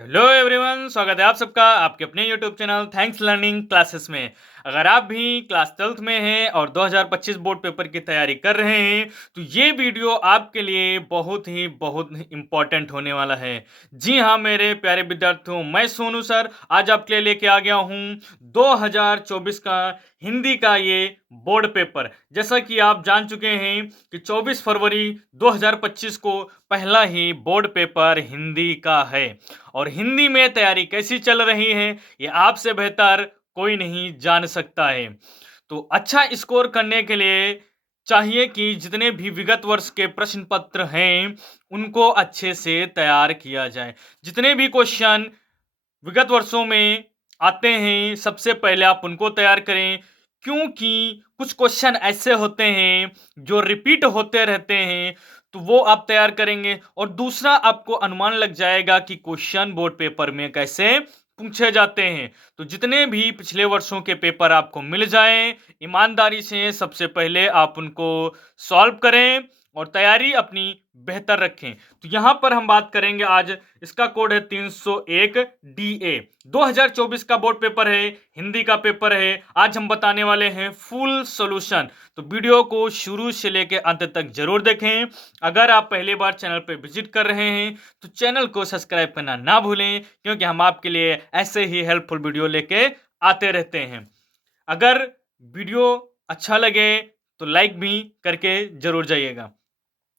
Hello everyone, स्वागत है आप सबका आपके अपने YouTube channel thanks learning classes में। अगर आप भी क्लास 12th में हैं और 2025 बोर्ड पेपर की तैयारी कर रहे हैं तो ये वीडियो आपके लिए बहुत ही इम्पोर्टेंट होने वाला है। जी हाँ मेरे प्यारे विद्यार्थियों, मैं सोनू सर आज आपके लिए लेके आ गया हूँ 2024 का हिंदी का ये बोर्ड पेपर। जैसा कि आप जान चुके हैं कि 24 फरवरी 2025 को पहला ही बोर्ड पेपर हिंदी का है और हिंदी में तैयारी कैसी चल रही है ये आपसे बेहतर कोई नहीं जान सकता है। तो अच्छा स्कोर करने के लिए चाहिए कि जितने भी विगत वर्ष के प्रश्न पत्र हैं उनको अच्छे से तैयार किया जाए। जितने भी क्वेश्चन विगत वर्षों में आते हैं सबसे पहले आप उनको तैयार करें, क्योंकि कुछ क्वेश्चन ऐसे होते हैं जो रिपीट होते रहते हैं। तो वो आप तैयार करेंगे और दूसरा आपको अनुमान लग जाएगा कि क्वेश्चन बोर्ड पेपर में कैसे पूछे जाते हैं। तो जितने भी पिछले वर्षों के पेपर आपको मिल जाएं, ईमानदारी से सबसे पहले आप उनको सॉल्व करें और तैयारी अपनी बेहतर रखें। तो यहां पर हम बात करेंगे आज, इसका कोड है 301 DA। 2024 का बोर्ड पेपर है, हिंदी का पेपर है। आज हम बताने वाले हैं फुल सॉल्यूशन। तो वीडियो को शुरू से लेकर अंत तक जरूर देखें। अगर आप पहली बार चैनल पर विजिट कर रहे हैं तो चैनल को सब्सक्राइब करना ना भूलें, क्योंकि हम आपके लिए ऐसे ही हेल्पफुल वीडियो लेके आते रहते हैं। अगर वीडियो अच्छा लगे तो लाइक भी करके जरूर जाइएगा।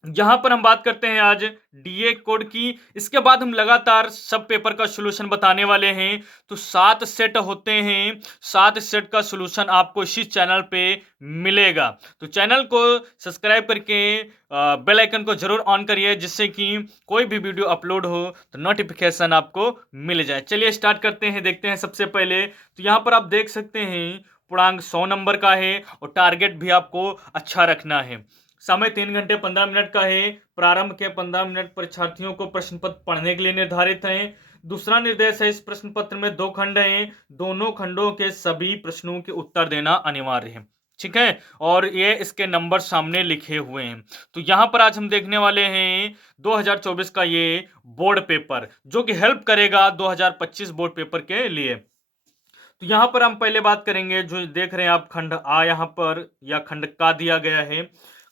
यहाँ पर हम बात करते हैं आज डीए कोड की। इसके बाद हम लगातार सब पेपर का सॉल्यूशन बताने वाले हैं। तो 7 सेट होते हैं, 7 सेट का सॉल्यूशन आपको इसी चैनल पे मिलेगा। तो चैनल को सब्सक्राइब करके बेल आइकन को जरूर ऑन करिए, जिससे कि कोई भी वीडियो अपलोड हो तो नोटिफिकेशन आपको मिल जाए। चलिए स्टार्ट करते हैं, देखते हैं। सबसे पहले तो यहाँ पर आप देख सकते हैं पूर्णांक 100 नंबर का है और टारगेट भी आपको अच्छा रखना है। समय 3 घंटे 15 मिनट का है। प्रारंभ के 15 मिनट परीक्षार्थियों को प्रश्न पत्र पढ़ने के लिए निर्धारित है। दूसरा निर्देश है, इस प्रश्न पत्र में 2 खंड हैं, दोनों खंडों के सभी प्रश्नों के उत्तर देना अनिवार्य है। ठीक है, और ये इसके नंबर सामने लिखे हुए हैं। तो यहां पर आज हम देखने वाले हैं 2024 का ये बोर्ड पेपर, जो कि हेल्प करेगा 2025 बोर्ड पेपर के लिए। तो यहां पर हम पहले बात करेंगे, जो देख रहे हैं आप खंड आ यहां पर या खंड का दिया गया है।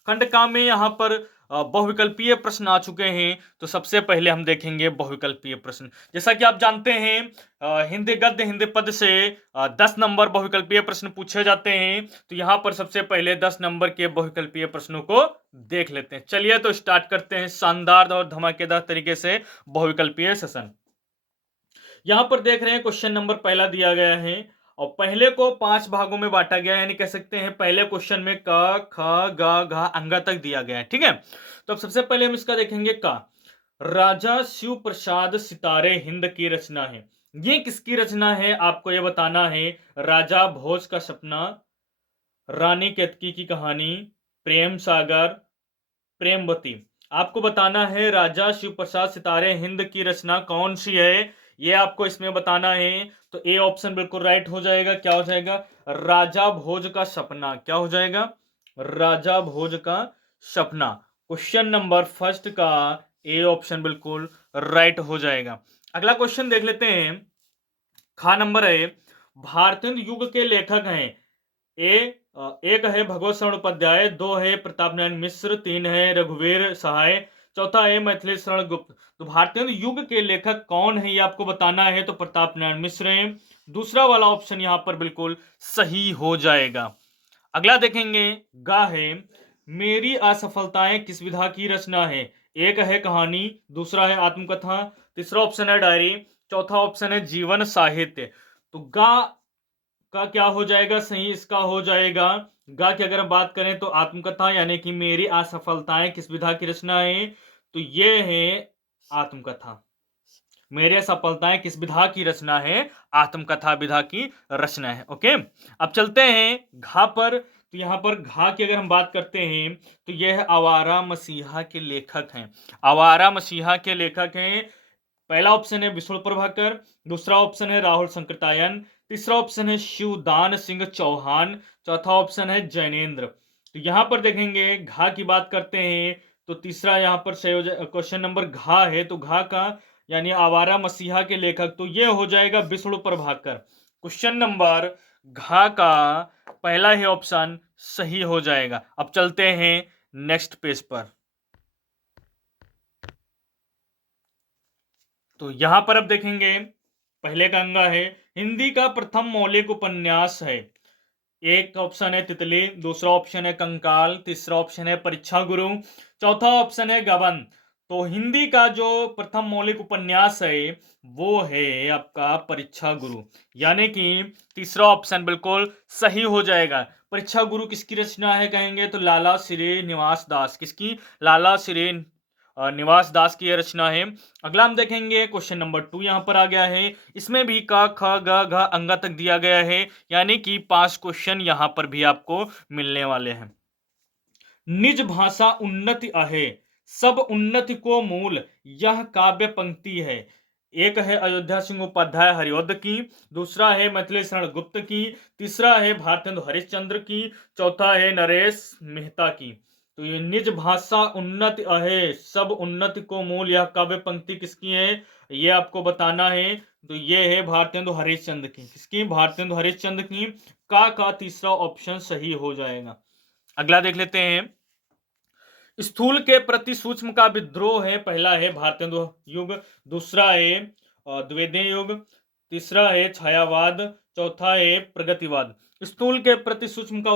खंड का में यहां पर बहुविकल्पीय प्रश्न आ चुके हैं। तो सबसे पहले हम देखेंगे बहुविकल्पीय प्रश्न। जैसा कि आप जानते हैं हिंदी गद्य हिंदी पद से 10 नंबर बहुविकल्पीय प्रश्न पूछे जाते हैं। तो यहां पर सबसे पहले 10 नंबर के बहुविकल्पीय प्रश्नों को देख लेते हैं। चलिए तो स्टार्ट करते हैं शानदार और धमाकेदार तरीके से बहुविकल्पीय सेशन। यहां पर देख रहे हैं क्वेश्चन नंबर पहला दिया गया है और पहले को 5 भागों में बांटा गया है, यानी कह सकते हैं पहले क्वेश्चन में क ख ग घ अंगा तक दिया गया है। ठीक है, तो अब सबसे पहले हम इसका देखेंगे का। राजा शिव प्रसाद सितारे हिंद की रचना है। ये किसकी रचना है आपको ये बताना है। राजा भोज का सपना, रानी केतकी की कहानी, प्रेम सागर, प्रेमवती। आपको बताना है राजा शिव प्रसाद सितारे हिंद की रचना कौन सी है, ये आपको इसमें बताना है। तो ए ऑप्शन बिल्कुल राइट हो जाएगा। क्या हो जाएगा? राजा भोज का सपना। क्या हो जाएगा? राजा भोज का सपना। क्वेश्चन नंबर फर्स्ट का ए ऑप्शन बिल्कुल राइट हो जाएगा। अगला क्वेश्चन देख लेते हैं। खा नंबर है, भारतीय युग के लेखक हैं। ए एक है भगवत शरण उपाध्याय, 2 है प्रताप नारायण मिश्र, 3 है रघुवीर सहाय, चौथा है मैथिली शरण गुप्त। तो भारतीय युग के लेखक कौन है ये आपको बताना है। तो प्रताप नारायण मिश्र है। दूसरा वाला ऑप्शन यहां पर बिल्कुल सही हो जाएगा। अगला देखेंगे, गा है, मेरी असफलताएं किस विधा की रचना है। एक है कहानी, दूसरा है आत्मकथा, तीसरा ऑप्शन है डायरी, चौथा ऑप्शन है जीवन साहित्य। तो गा का क्या हो जाएगा सही? इसका हो जाएगा गा की अगर हम बात करें तो आत्मकथा, यानी कि मेरी असफलताएं किस विधा की रचना है। तो ये है आत्मकथा। मेरे सफलताएं किस विधा की रचना है? आत्मकथा विधा की रचना है। ओके, अब चलते हैं घा पर। तो यहां पर घा की अगर हम बात करते हैं तो यह आवारा मसीहा के लेखक हैं। आवारा मसीहा के लेखक हैं। पहला ऑप्शन है विष्णु प्रभाकर, दूसरा ऑप्शन है राहुल संकृतायन, तीसरा ऑप्शन है शिवदान सिंह चौहान, चौथा ऑप्शन है जैनेन्द्र। तो यहां पर देखेंगे घा की बात करते हैं तो तीसरा यहां पर क्वेश्चन नंबर घा है। तो घा का यानी आवारा मसीहा के लेखक, तो ये हो जाएगा विष्णु प्रभाकर। क्वेश्चन नंबर घ का पहला ही ऑप्शन सही हो जाएगा। अब चलते हैं नेक्स्ट पेज पर। तो यहां पर अब देखेंगे पहले का अंगा है, हिंदी का प्रथम मौलिक उपन्यास है। एक ऑप्शन है तितली, दूसरा ऑप्शन है कंकाल, तीसरा ऑप्शन है परीक्षा गुरु, चौथा ऑप्शन है गबन। तो हिंदी का जो प्रथम मौलिक उपन्यास है वो है आपका परीक्षा गुरु, यानी कि तीसरा ऑप्शन बिल्कुल सही हो जाएगा। परीक्षा गुरु किसकी रचना है कहेंगे तो लाला श्रीनिवास दास। किसकी? लाला श्री निवास दास की यह रचना है। अगला हम देखेंगे क्वेश्चन नंबर 2 यहां पर आ गया है। इसमें भी क ख ग घ अंगा तक दिया गया है, यानी कि 5 क्वेश्चन यहां पर भी आपको मिलने वाले हैं। निज भाषा उन्नति अहे, सब उन्नति को मूल, यह काव्य पंक्ति है। एक है अयोध्या सिंह उपाध्याय हरिऔध की, दूसरा है मैथिली शरण गुप्त की, तीसरा है भारतेंदु हरिश्चंद्र की, चौथा है नरेश मेहता की। तो ये निज भाषा उन्नति अहे, सब उन्नति को मूल, यह काव्य पंक्ति किसकी है ये आपको बताना है। तो ये है भारतेंदु हरिश्चंद्र की। किसकी? भारतेंदु हरिश्चंद्र की। का तीसरा ऑप्शन सही हो जाएगा। अगला देख लेते हैं। स्थूल के प्रति सूक्ष्म का विद्रोह है। पहला है भारतेंदु युग, दूसरा है द्विवेदी युग, तीसरा है छायावाद, चौथा है प्रगतिवाद। स्थूल के प्रति सूक्ष्म का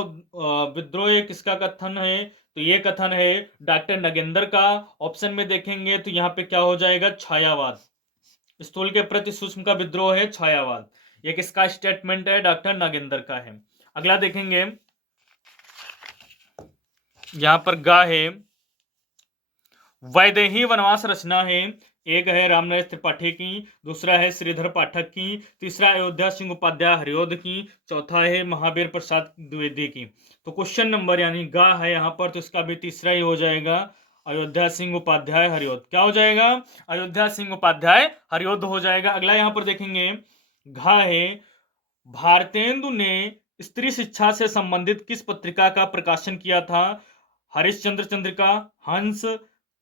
विद्रोह किसका कथन है? तो ये कथन है डॉक्टर नगेंद्र का। ऑप्शन में देखेंगे तो यहाँ पे क्या हो जाएगा? छायावाद। स्थूल के प्रति सूक्ष्म का विद्रोह है छायावाद। ये किसका स्टेटमेंट है? डॉक्टर नगेंद्र का है। अगला देखेंगे, यहां पर गा है वैदेही वनवास रचना है। एक है रामनरेश त्रिपाठी की, दूसरा है श्रीधर पाठक की, तीसरा अयोध्या सिंह उपाध्याय हरिऔध की, चौथा है महावीर प्रसाद द्विवेदी की। तो क्वेश्चन नंबर यानी गा है यहाँ पर, तो इसका भी तीसरा ही हो जाएगा, अयोध्या सिंह उपाध्याय हरिऔध। क्या हो जाएगा? अयोध्या सिंह उपाध्याय हरिऔध हो जाएगा। अगला यहाँ पर देखेंगे, घा है भारतेंदु ने स्त्री शिक्षा से संबंधित किस पत्रिका का प्रकाशन किया था? हरिश्चंद्र चंद्रिका, हंस,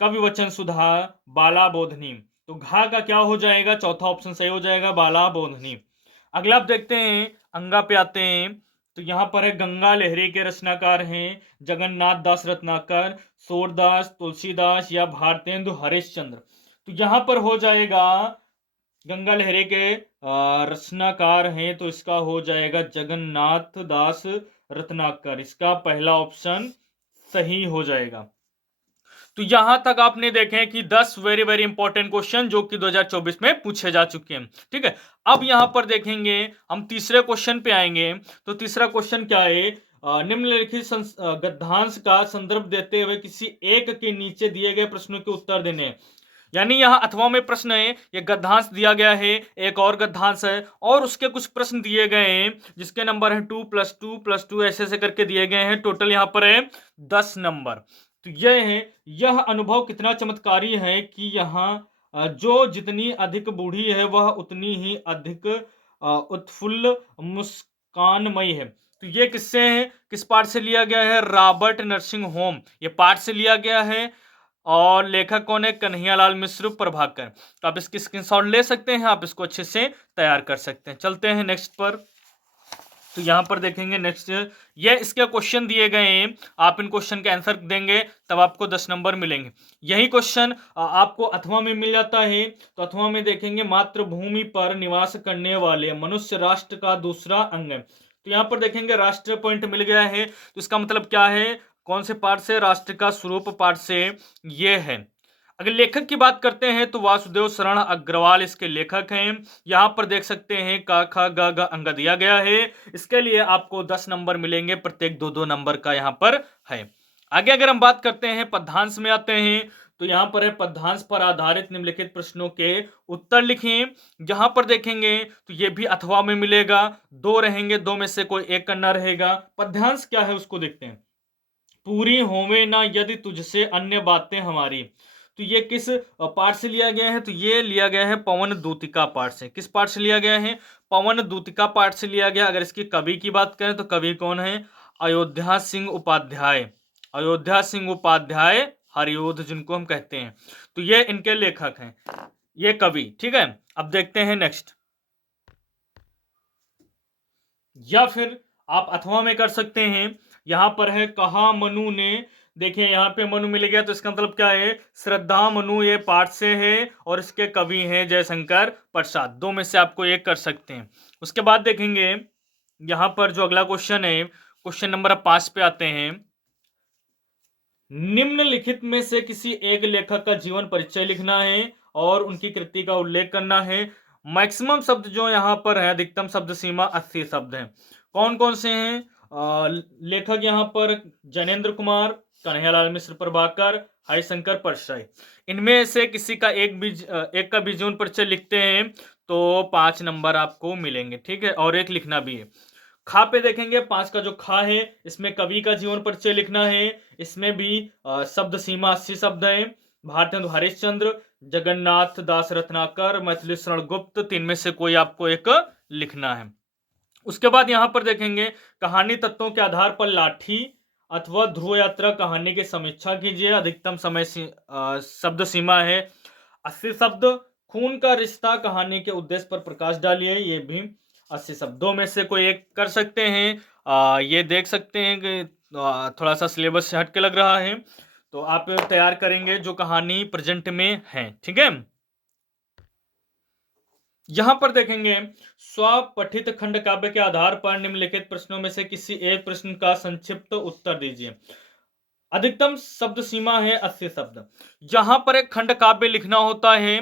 कवि वचन सुधा, बाला बोधनी। तो घा का क्या हो जाएगा? चौथा ऑप्शन सही हो जाएगा, बाला बोधनी। अगला आप देखते हैं, अंगा पे आते हैं। तो यहां पर है गंगा लहरी के रचनाकार हैं जगन्नाथ दास रत्नाकर, सूरदास, तुलसीदास या भारतेंदु हरिश्चंद्र। तो यहां पर हो जाएगा गंगा लहरी के रचनाकार हैं, तो इसका हो जाएगा जगन्नाथ दास रत्नाकर। इसका पहला ऑप्शन सही हो जाएगा। तो यहां तक आपने देखें कि 10 वेरी वेरी इंपॉर्टेंट क्वेश्चन जो कि 2024 में पूछे जा चुके हैं। ठीक है, अब यहां पर देखेंगे हम तीसरे क्वेश्चन पे आएंगे। तो तीसरा क्वेश्चन क्या है? निम्नलिखित गद्यांश का संदर्भ देते हुए किसी एक के नीचे दिए गए प्रश्नों के उत्तर देने। यानी यहां अथवा में प्रश्न है, ये गद्यांश दिया गया है, एक और गद्यांश है और उसके कुछ प्रश्न दिए गए हैं जिसके नंबर है 2+2+2 ऐसे ऐसे करके दिए गए हैं। टोटल यहां पर है 10 नंबर। तो यह है, यह अनुभव कितना चमत्कारी है कि यहाँ जो जितनी अधिक बूढ़ी है वह उतनी ही अधिक उत्फुल्ल मुस्कानमयी है। तो ये किससे है, किस पाठ से लिया गया है? रॉबर्ट नर्सिंग होम, ये पाठ से लिया गया है। और लेखक कौन है? कन्हैयालाल मिश्र प्रभाकर। तो आप इसकी स्क्रीनशॉट ले सकते हैं, आप इसको अच्छे से तैयार कर सकते हैं। चलते हैं नेक्स्ट पर। तो यहां पर देखेंगे नेक्स्ट, ये इसके क्वेश्चन दिए गए हैं, आप इन क्वेश्चन के आंसर देंगे तब आपको 10 नंबर मिलेंगे। यही क्वेश्चन आपको अथवा में मिल जाता है। तो अथवा में देखेंगे, मातृभूमि पर निवास करने वाले मनुष्य राष्ट्र का दूसरा अंग है। तो यहां पर देखेंगे राष्ट्र पॉइंट मिल गया है। तो इसका मतलब क्या है? कौन से पाठ से? राष्ट्र का स्वरूप पाठ से ये है। अगर लेखक की बात करते हैं तो वासुदेव शरण अग्रवाल इसके लेखक हैं। यहां पर देख सकते हैं का ख ग घ अंग दिया गया है। इसके लिए आपको 10 नंबर मिलेंगे, प्रत्येक 2-2 नंबर का यहां पर है। आगे अगर हम बात करते हैं पद्यांश में आते हैं, तो यहां पर है पद्यांश पर आधारित निम्नलिखित प्रश्नों के उत्तर लिखें। जहां पर देखेंगे तो ये भी अथवा में मिलेगा, 2 रहेंगे, 2 में से कोई एक करना रहेगा। पद्यांश क्या है उसको देखते हैं। पूरी होवे ना यदि तुझसे अन्य बातें हमारी। तो ये किस पाठ से लिया गया है? तो ये लिया गया है पवन दूतिका पाठ से। किस पाठ से लिया गया है? पवन दूतिका पाठ से लिया गया। अगर इसकी कवि की बात करें तो कवि कौन है? अयोध्या सिंह उपाध्याय। अयोध्या सिंह उपाध्याय हरिऔध जिनको हम कहते हैं, तो ये इनके लेखक हैं। ये कवि, ठीक है। अब देखते हैं नेक्स्ट। या फिर आप अथवा में कर सकते हैं। यहां पर है कहा मनु ने, देखिए यहां पे मनु मिल गया तो इसका मतलब क्या है, श्रद्धा मनु, ये पाठ से है और इसके कवि हैं जयशंकर प्रसाद। दो में से आपको एक कर सकते हैं। उसके बाद देखेंगे यहां पर जो अगला क्वेश्चन है, क्वेश्चन नंबर 5 पे आते हैं। निम्नलिखित में से किसी एक लेखक का जीवन परिचय लिखना है और उनकी कृति का उल्लेख करना है। मैक्सिमम शब्द जो यहां पर है, अधिकतम शब्द सीमा 80 शब्द हैं। कौन कौन से हैं? लेखक यहां पर जैनेन्द्र कुमार, कन्हैयालाल मिश्र प्रभाकर, हरिशंकर परसाई। इनमें से किसी का एक का भी जीवन परिचय लिखते हैं तो 5 नंबर आपको मिलेंगे, ठीक है। और एक लिखना भी है। खा पे देखेंगे, 5 का जो खा है इसमें कवि का जीवन परिचय लिखना है। इसमें भी शब्द सीमा 80 शब्द है। भारतेंदु हरिश्चंद्र, जगन्नाथ दास रत्नाकर, मैथिली शरण गुप्त, तीन में से कोई आपको एक लिखना है। उसके बाद यहां पर देखेंगे कहानी तत्वों के आधार पर लाठी अथवा ध्रुव यात्रा कहानी की समीक्षा कीजिए। अधिकतम शब्द सीमा है 80 शब्द। खून का रिश्ता कहानी के उद्देश्य पर प्रकाश डालिए, ये भी 80 शब्दों में से कोई एक कर सकते हैं। ये देख सकते हैं कि थोड़ा सा सिलेबस से हट के लग रहा है, तो आप तैयार करेंगे जो कहानी प्रेजेंट में है, ठीक है। यहां पर देखेंगे स्वपठित खंड काव्य के आधार पर निम्नलिखित प्रश्नों में से किसी एक प्रश्न का संक्षिप्त उत्तर दीजिए। अधिकतम शब्द सीमा है 80 शब्द। यहां पर एक खंड काव्य लिखना होता है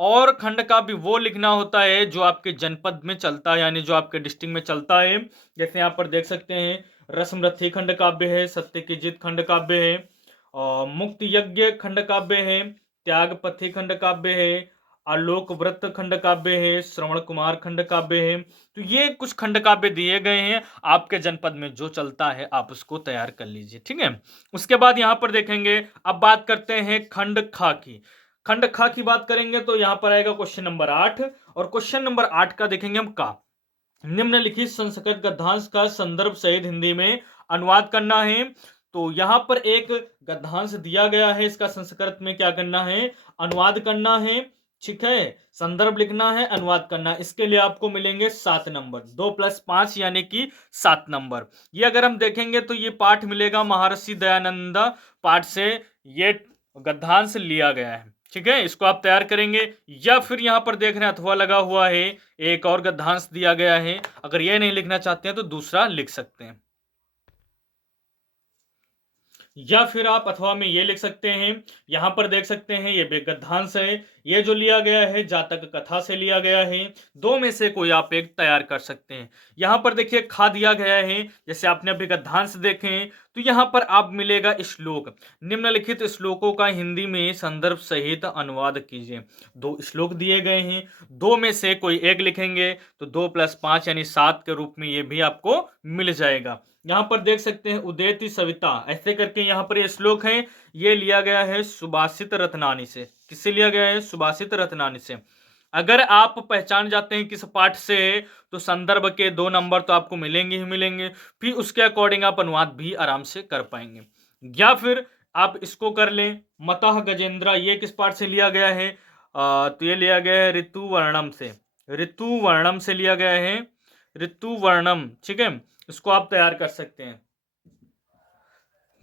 और खंड काव्य वो लिखना होता है जो आपके जनपद में चलता है, यानी जो आपके डिस्ट्रिक्ट में चलता है। जैसे यहां पर देख सकते हैं रश्मरथी खंड काव्य है, सत्य की जीत खंड काव्य है, और मुक्त यज्ञ खंड काव्य है, त्यागपथी खंड काव्य है, आलोक व्रत खंड काव्य है, श्रवण कुमार खंड काव्य है। तो ये कुछ खंड काव्य दिए गए हैं, आपके जनपद में जो चलता है आप उसको तैयार कर लीजिए, ठीक है। उसके बाद यहां पर देखेंगे, अब बात करते हैं खंड खा की। खंड खा की बात करेंगे तो यहां पर आएगा क्वेश्चन नंबर 8, और क्वेश्चन नंबर 8 का देखेंगे हम का। निम्नलिखित संस्कृत गद्यांश का संदर्भ सहित हिंदी में अनुवाद करना है। तो यहां पर एक गद्यांश दिया गया है, इसका संस्कृत में क्या करना है, अनुवाद करना है, ठीक है। संदर्भ लिखना है, अनुवाद करना है। इसके लिए आपको मिलेंगे 7 नंबर, 2 + 5 यानी कि 7 नंबर। ये अगर हम देखेंगे तो ये पाठ मिलेगा महर्षि दयानंद पाठ से, ये गद्यांश लिया गया है, ठीक है। इसको आप तैयार करेंगे। या फिर यहां पर देख रहे हैं अथवा लगा हुआ है, एक और गद्यांश दिया गया है। अगर ये नहीं लिखना चाहते हैं तो दूसरा लिख सकते हैं। या फिर आप अथवा में ये लिख सकते हैं। यहां पर देख सकते हैं ये गद्यांश है, ये जो लिया गया है जातक कथा से लिया गया है। दो में से कोई आप एक तैयार कर सकते हैं। यहां पर देखिए खा दिया गया है, जैसे आपने अभी गद्यांश देखे हैं, तो यहां पर आप मिलेगा श्लोक। निम्नलिखित श्लोकों का हिंदी में संदर्भ सहित अनुवाद कीजिए। 2 श्लोक दिए गए हैं, दो में से कोई एक लिखेंगे तो 2 + 5 यानी 7 के रूप में ये भी आपको मिल जाएगा। यहां पर देख सकते हैं उदेति सविता, ऐसे करके यहां पर ये श्लोक है, ये लिया गया है सुभाषित रत्नानी से। किससे लिया गया है? सुभाषित रत्नानी से। अगर आप पहचान जाते हैं किस पाठ से, तो संदर्भ के 2 नंबर तो आपको मिलेंगे ही मिलेंगे, फिर उसके अकॉर्डिंग आप अनुवाद भी आराम से कर पाएंगे। या फिर आप इसको कर लें, मतः गजेंद्र, ये किस पाठ से लिया गया है? तो ये लिया गया है ऋतुवर्णम से। ऋतुवर्णम से लिया गया है, ऋतुवर्णम, ठीक है। इसको आप तैयार कर सकते हैं।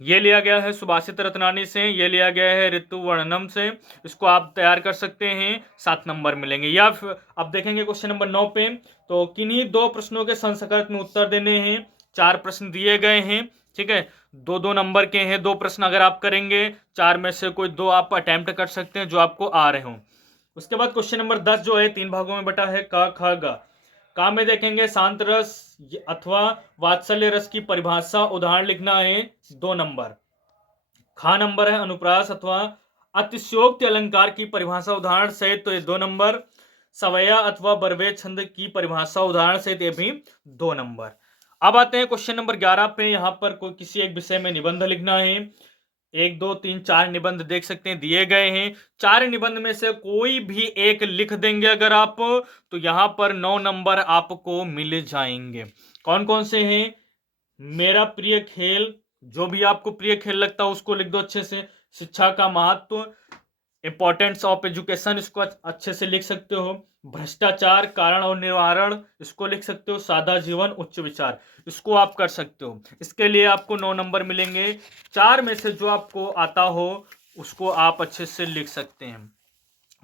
ये लिया गया है सुभाषित रत्नानी से, ये लिया गया है ऋतुवर्णम से। इसको आप तैयार कर सकते हैं, 7 नंबर मिलेंगे। या फिर अब देखेंगे क्वेश्चन नंबर 9 पे, तो किन्हीं 2 प्रश्नों के संस्कृत में उत्तर देने हैं। 4 प्रश्न दिए गए हैं, ठीक है। 2-2 नंबर के हैं 2 प्रश्न। अगर आप करेंगे 4 में से कोई 2 आप अटेम्प्ट कर सकते हैं जो आपको आ रहे हों। उसके बाद क्वेश्चन नंबर 10 जो है 3 भागों में बटा है, क ख ग। का में देखेंगे शांत रस अथवा वात्सल्य रस की परिभाषा उदाहरण लिखना है, 2 नंबर। खा नंबर है अनुप्रास अथवा अतिशयोक्ति अलंकार की परिभाषा उदाहरण सहित, तो ये 2 नंबर। सवया अथवा बरवे छंद की परिभाषा उदाहरण सहित, ये भी 2 नंबर। अब आते हैं क्वेश्चन नंबर 11 पे। यहां पर कोई किसी एक विषय में निबंध लिखना है। 1 2 3 4 निबंध देख सकते हैं दिए गए हैं। 4 निबंध में से कोई भी एक लिख देंगे अगर आप, तो यहां पर 9 नंबर आपको मिल जाएंगे। कौन कौन से हैं? मेरा प्रिय खेल, जो भी आपको प्रिय खेल लगता है उसको लिख दो अच्छे से। शिक्षा का महत्व, इंपॉर्टेंस ऑफ एजुकेशन इसको अच्छे से लिख सकते हो। भ्रष्टाचार कारण और निवारण इसको लिख सकते हो। सादा जीवन उच्च विचार इसको आप कर सकते हो। इसके लिए आपको 9 नंबर मिलेंगे। 4 में से जो आपको आता हो उसको आप अच्छे से लिख सकते हैं।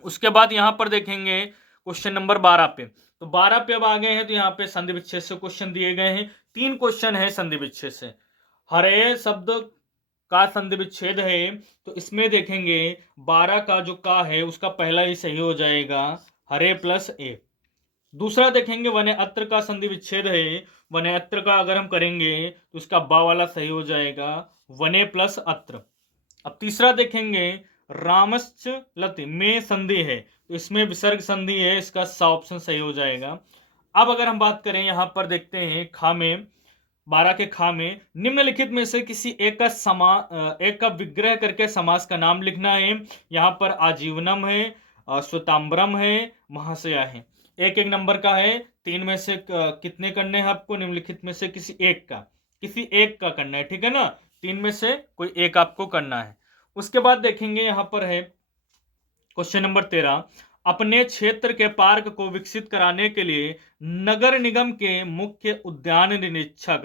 उसके बाद यहां पर देखेंगे क्वेश्चन नंबर 12 पे। तो 12 पे अब आ गए हैं, तो यहाँ पे संधि विच्छेद से क्वेश्चन दिए गए हैं। 3 क्वेश्चन है संधि विच्छेद से। हरे शब्द का संधि विच्छेद है, तो इसमें देखेंगे 12 का जो का है उसका पहला ही सही हो जाएगा, हरे प्लस ए। दूसरा देखेंगे वने अत्र का संधि विच्छेद है। वने अत्र का अगर हम करेंगे तो उसका बा वाला सही हो जाएगा, वने प्लस अत्र। अब तीसरा देखेंगे रामश्च लति में संधि है, तो इसमें विसर्ग संधि है, इसका सा ऑप्शन सही हो जाएगा। अब अगर हम बात करें यहां पर देखते हैं खा में, 12 के खा में निम्नलिखित में से किसी एक का विग्रह करके समास का नाम लिखना है। यहाँ पर आजीवनम है, श्वेतांबरम है, महाशया है। एक एक नंबर का है। 3 में से कितने करने हैं आपको? निम्नलिखित में से किसी एक का करना है, ठीक है ना। 3 में से कोई एक आपको करना है। उसके बाद देखेंगे यहां पर है क्वेश्चन नंबर 13। अपने क्षेत्र के पार्क को विकसित कराने के लिए नगर निगम के मुख्य उद्यान निरीक्षक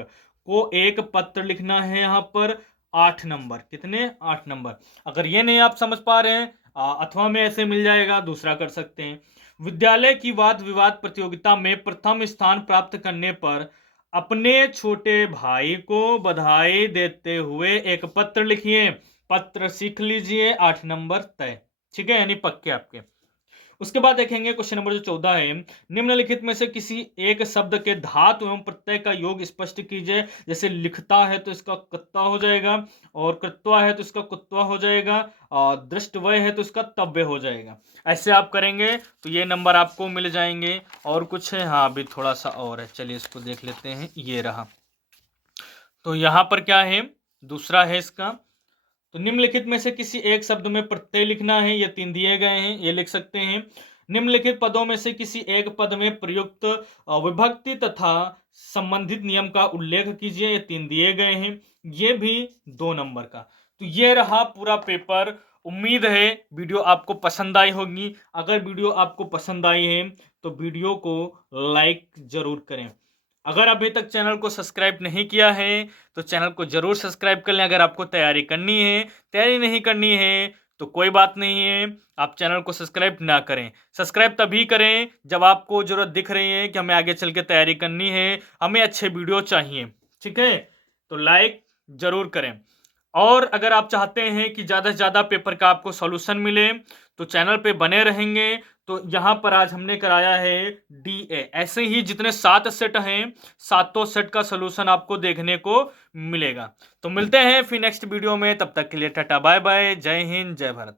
को एक पत्र लिखना है। यहां पर 8 नंबर, कितने? 8 नंबर। अगर ये नहीं आप समझ पा रहे हैं अथवा में ऐसे मिल जाएगा, दूसरा कर सकते हैं। विद्यालय की वाद विवाद प्रतियोगिता में प्रथम स्थान प्राप्त करने पर अपने छोटे भाई को बधाई देते हुए एक पत्र लिखिए। पत्र सीख लीजिए, 8 नंबर तय, ठीक है, यानी पक्के आपके। उसके बाद देखेंगे क्वेश्चन नंबर जो 14 है। निम्नलिखित में से किसी एक शब्द के धातु एवं प्रत्यय का योग स्पष्ट कीजिए। जैसे लिखता है तो इसका कत्ता हो जाएगा, और कृत्वा है तो इसका कुत्वा हो जाएगा, और दृष्टवय है तो इसका तव्य हो जाएगा। ऐसे आप करेंगे तो ये नंबर आपको मिल जाएंगे। और कुछ है? हाँ, अभी थोड़ा सा और है, चलिए इसको देख लेते हैं। ये रहा। तो यहां पर क्या है? दूसरा है इसका। तो निम्नलिखित में से किसी एक शब्द में प्रत्यय लिखना है। ये 3 दिए गए हैं, ये लिख सकते हैं। निम्नलिखित पदों में से किसी एक पद में प्रयुक्त विभक्ति तथा संबंधित नियम का उल्लेख कीजिए। ये 3 दिए गए हैं, ये भी 2 नंबर का। तो ये रहा पूरा पेपर। उम्मीद है वीडियो आपको पसंद आई होगी। अगर वीडियो आपको पसंद आई है तो वीडियो को लाइक जरूर करें। अगर अभी तक चैनल को सब्सक्राइब नहीं किया है तो चैनल को जरूर सब्सक्राइब कर लें। अगर आपको तैयारी करनी है, तैयारी नहीं करनी है तो कोई बात नहीं है, आप चैनल को सब्सक्राइब ना करें। सब्सक्राइब तभी करें जब आपको जरूरत दिख रही है कि हमें आगे चल के तैयारी करनी है, हमें अच्छे वीडियो चाहिए, ठीक है। तो लाइक जरूर करें। और अगर आप चाहते हैं कि ज़्यादा से ज़्यादा पेपर का आपको सॉल्यूशन मिले तो चैनल पे बने रहेंगे। तो यहाँ पर आज हमने कराया है DA। ऐसे ही जितने 7 सेट हैं, 7 सेट का सॉल्यूशन आपको देखने को मिलेगा। तो मिलते हैं फिर नेक्स्ट वीडियो में, तब तक के लिए टाटा बाय बाय, जय हिंद, जय भारत।